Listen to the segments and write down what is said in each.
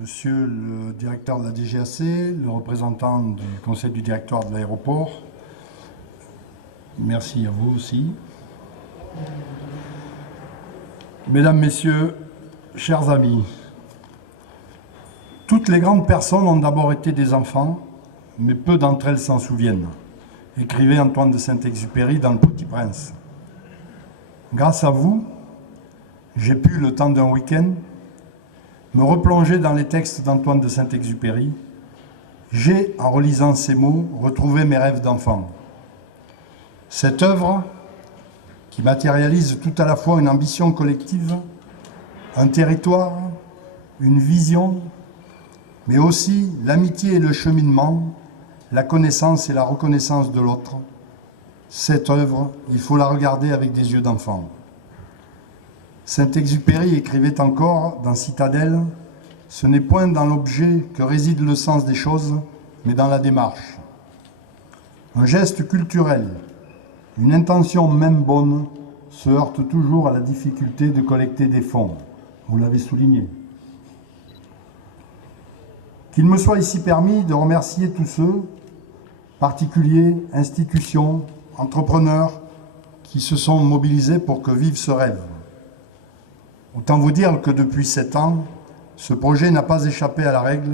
Monsieur le directeur de la DGAC, le représentant du conseil du directoire de l'aéroport, merci à vous aussi. Mesdames, Messieurs, chers amis, toutes les grandes personnes ont d'abord été des enfants, mais peu d'entre elles s'en souviennent, écrivait Antoine de Saint-Exupéry dans Le Petit Prince. Grâce à vous, j'ai pu, le temps d'un week-end, me replonger dans les textes d'Antoine de Saint-Exupéry. J'ai, en relisant ces mots, retrouvé mes rêves d'enfant. Cette œuvre, qui matérialise tout à la fois une ambition collective, un territoire, une vision, mais aussi l'amitié et le cheminement, la connaissance et la reconnaissance de l'autre. Cette œuvre, il faut la regarder avec des yeux d'enfant. Saint-Exupéry écrivait encore dans Citadelle « Ce n'est point dans l'objet que réside le sens des choses, mais dans la démarche. » Un geste culturel, une intention même bonne, se heurte toujours à la difficulté de collecter des fonds. Vous l'avez souligné. Qu'il me soit ici permis de remercier tous ceux, particuliers, institutions, entrepreneurs, qui se sont mobilisés pour que vive ce rêve. Autant vous dire que depuis 7 ans, ce projet n'a pas échappé à la règle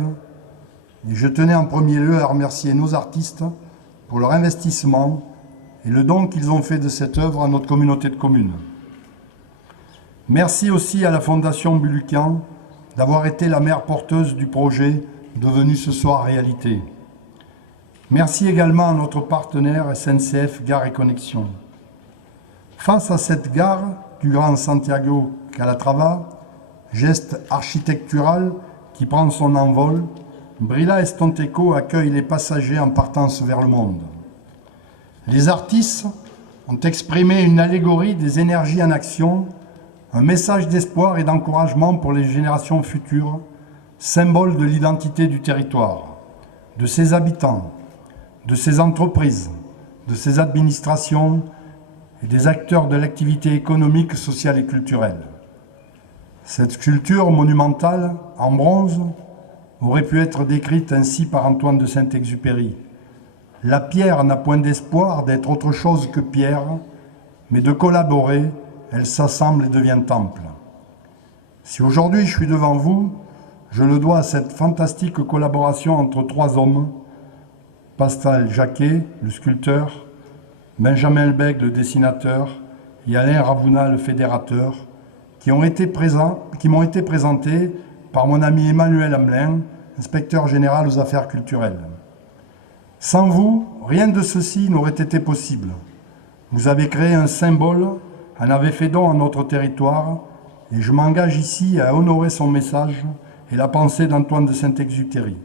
et je tenais en premier lieu à remercier nos artistes pour leur investissement et le don qu'ils ont fait de cette œuvre à notre communauté de communes. Merci aussi à la Fondation Bulucan d'avoir été la mère porteuse du projet devenu ce soir réalité. Merci également à notre partenaire SNCF Gare et Connexion. Face à cette gare du Grand Santiago Calatrava, geste architectural qui prend son envol, Brilla Estonteco accueille les passagers en partance vers le monde. Les artistes ont exprimé une allégorie des énergies en action, un message d'espoir et d'encouragement pour les générations futures, symbole de l'identité du territoire, de ses habitants, de ses entreprises, de ses administrations et des acteurs de l'activité économique, sociale et culturelle. Cette sculpture monumentale, en bronze, aurait pu être décrite ainsi par Antoine de Saint-Exupéry. La pierre n'a point d'espoir d'être autre chose que pierre, mais de collaborer, elle s'assemble et devient temple. Si aujourd'hui je suis devant vous, je le dois à cette fantastique collaboration entre 3 hommes, Pascal Jacquet, le sculpteur, Benjamin Elbeg, le dessinateur, et Alain Ravouna, le fédérateur, qui m'ont été présentés par mon ami Emmanuel Hamelin, inspecteur général aux affaires culturelles. Sans vous, rien de ceci n'aurait été possible. Vous avez créé un symbole, en avez fait don à notre territoire, et je m'engage ici à honorer son message et la pensée d'Antoine de Saint-Exupéry.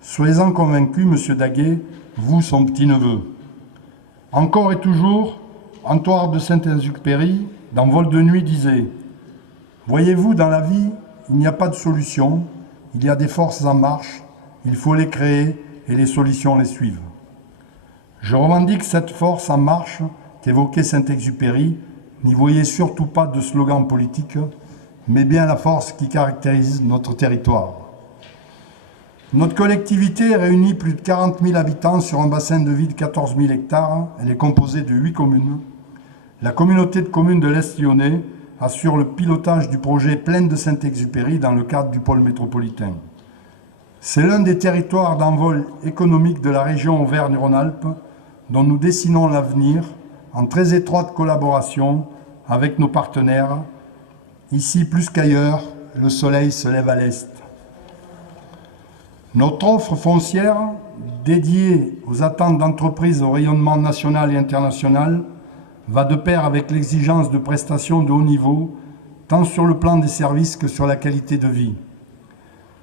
Soyez-en convaincu, monsieur Daguet, vous, son petit-neveu. Encore et toujours, Antoine de Saint-Exupéry, dans Vol de nuit, disait « Voyez-vous, dans la vie, il n'y a pas de solution, il y a des forces en marche, il faut les créer et les solutions les suivent. » Je revendique cette force en marche qu'évoquait Saint-Exupéry, n'y voyez surtout pas de slogan politique, mais bien la force qui caractérise notre territoire. Notre collectivité réunit plus de 40 000 habitants sur un bassin de vie de 14 000 hectares. Elle est composée de 8 communes. La communauté de communes de l'Est lyonnais assure le pilotage du projet Plaine de Saint-Exupéry dans le cadre du pôle métropolitain. C'est l'un des territoires d'envol économique de la région Auvergne-Rhône-Alpes dont nous dessinons l'avenir en très étroite collaboration avec nos partenaires. Ici, plus qu'ailleurs, le soleil se lève à l'est. Notre offre foncière, dédiée aux attentes d'entreprises au rayonnement national et international, va de pair avec l'exigence de prestations de haut niveau, tant sur le plan des services que sur la qualité de vie.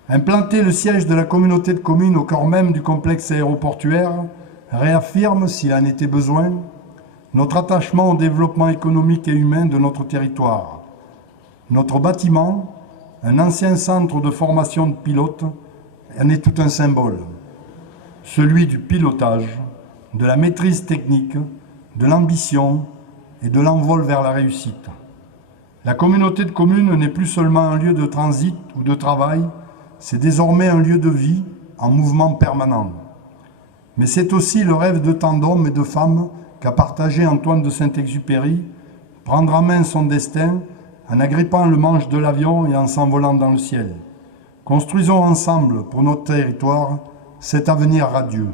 Implanter le siège de la communauté de communes au cœur même du complexe aéroportuaire réaffirme, s'il en était besoin, notre attachement au développement économique et humain de notre territoire. Notre bâtiment, un ancien centre de formation de pilotes, en est tout un symbole. Celui du pilotage, de la maîtrise technique, de l'ambition et de l'envol vers la réussite. La communauté de communes n'est plus seulement un lieu de transit ou de travail, c'est désormais un lieu de vie en mouvement permanent. Mais c'est aussi le rêve de tant d'hommes et de femmes qu'a partagé Antoine de Saint-Exupéry, prendre en main son destin en agrippant le manche de l'avion et en s'envolant dans le ciel. Construisons ensemble pour notre territoire cet avenir radieux.